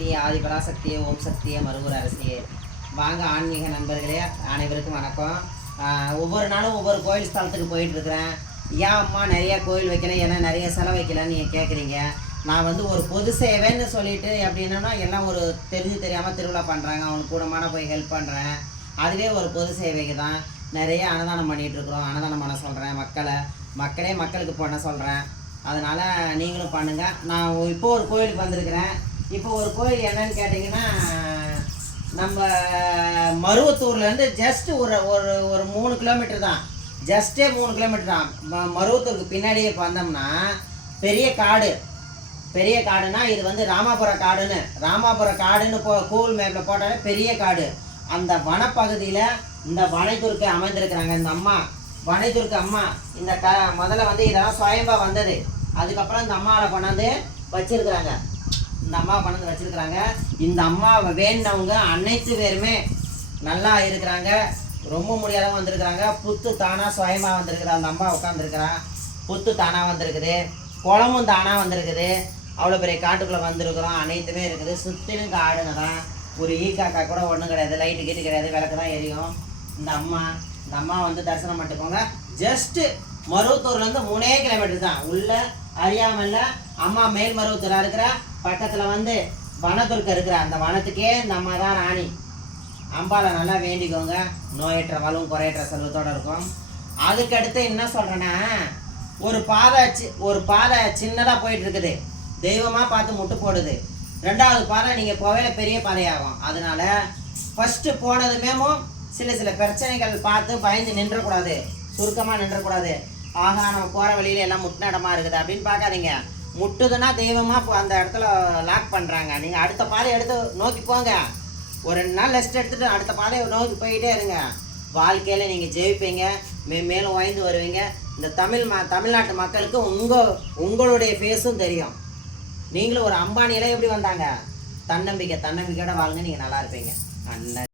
சக்தி ஆதிபராசக்தியே ஓம் சக்தியே மறுபுற அரசியே. வாங்க ஆன்மீக நண்பர்களே அனைவருக்கும் வணக்கம். ஒவ்வொரு நாளும் ஒவ்வொரு கோயில் ஸ்தலத்துக்கு போயிட்டு இருக்கிறேன் ஏன் அம்மா நிறைய கோயில் வைக்கணும் ஏன்னா நிறைய செலவு வைக்கலன்னு நீங்கள் கேட்குறீங்க நான் வந்து ஒரு பொது சேவைன்னு சொல்லிட்டு எப்படின்னா எல்லாம் ஒரு தெரிஞ்சு தெரியாமல் திருவிழா பண்ணுறாங்க அவனுக்கு கூடமான போய் ஹெல்ப் பண்ணுறேன் அதுவே ஒரு பொது சேவைக்கு தான். நிறைய அன்னதானம் பண்ணிகிட்டு இருக்கிறோம் அன்னதானம் பண்ண சொல்கிறேன் மக்களை. மக்களே மக்களுக்கு பண்ண சொல்கிறேன் அதனால் நீங்களும் பண்ணுங்கள் நான் இப்போ ஒரு கோயிலுக்கு வந்திருக்கிறேன். இப்போ ஒரு கோயில் என்னன்னு கேட்டிங்கன்னா நம்ம மருவத்தூர்லேருந்து ஜஸ்ட் ஒரு ஒரு ஒரு மூணு கிலோமீட்டர் தான். ஜஸ்ட்டே மூணு கிலோமீட்டர் தான். ம- மருவத்தூருக்கு பின்னாடியே வந்தோம்னா பெரிய காடு. பெரிய காடுனா இது வந்து ராமாபுர காடுன்னு. ராமாபுர காடுன்னு போ கூகுள் மேப்பில் போட்டாலே பெரிய காடு. அந்த வனப்பகுதியில் இந்த வனைத்துருக்கு அமைந்திருக்கிறாங்க இந்த அம்மா. வனைத்துருக்கு அம்மா. இந்த க முதல்ல வந்து இதெல்லாம் சுயம்பாக வந்தது. அதுக்கப்புறம் இந்த அம்மாவை கொண்டாந்து வச்சிருக்கிறாங்க. இந்த அம்மா கொண்டாந்து வச்சுருக்குறாங்க. இந்த அம்மாவை வேணுனவங்க அனைத்து பேருமே நல்லா இருக்கிறாங்க. ரொம்ப முடியாதவங்க வந்திருக்கிறாங்க. புத்து தானாக சுயமாக வந்திருக்குது. அந்த அம்மா உட்காந்துருக்குறான் புத்து தானாக வந்திருக்குது. குளமும் தானாக வந்திருக்குது. அவ்வளோ பெரிய காட்டுக்குள்ளே வந்திருக்கிறோம். அனைத்துமே இருக்குது. சுற்றிலும் காடுங்க தான். ஒரு ஈ காக்கா கூட ஒன்றும் கிடையாது. லைட்டு கீட்டு கிடையாது. விளக்கு தான் எரியும். இந்த அம்மா இந்த அம்மா வந்து தரிசனம் பண்ணிட்டு போங்க. ஜஸ்ட்டு மருவத்தூர்லேருந்து மூணே கிலோமீட்டர் தான். உள்ளே அறியாமல்ல அம்மா மேல்மருவத்தில் இருக்கிற பக்கத்தில் வந்து வனத்துருக்கு இருக்கிற. அந்த வனத்துக்கே இந்த அம்மா தான் ராணி. அம்பாவை நல்லா வேண்டிக்கோங்க. நோயற்ற வலுவும் குறையற்ற செல்வத்தோடு இருக்கும். அதுக்கடுத்து என்ன சொல்கிறேன்னா ஒரு பாதை சி- ஒரு பாதை சின்னதாக போயிட்டு இருக்குது தெய்வமாக பார்த்து முட்டு போடுது. ரெண்டாவது பாதை நீங்கள் போவேல பெரிய பாதையாகும். அதனால ஃபஸ்ட்டு போனதுமேமும் சில சில பிரச்சனைகள் பார்த்து பயந்து நின்றக்கூடாது. சுருக்கமாக நின்றக்கூடாது. ஆகா நம்ம போகிற வழியில எல்லாம் முட்டின இடமா இருக்குது. அப்படின்னு பார்க்காதீங்க. முட்டுதுன்னா தெய்வமாக அந்த இடத்துல லாக் பண்ணுறாங்க நீங்கள் அடுத்த பாதை எடுத்து நோக்கி போங்க. ஒரு ரெண்டு நாள் ரெஸ்ட் எடுத்துகிட்டு அடுத்த பாதையை நோக்கி போயிட்டே இருங்க. வாழ்க்கையில் நீங்கள் ஜெயிப்பீங்க. மே மேலும் வாய்ந்து வருவீங்க. இந்த தமிழ் ம தமிழ்நாட்டு மக்களுக்கு உங்கள் உங்களுடைய ஃபேஸும் தெரியும். நீங்களும் ஒரு அம்பானியெல்லாம் எப்படி வந்தாங்க? தன்னம்பிக்கை தன்னம்பிக்கையோட வாழுங்க நீங்கள் நல்லா இருப்பீங்க. அண்ணன்.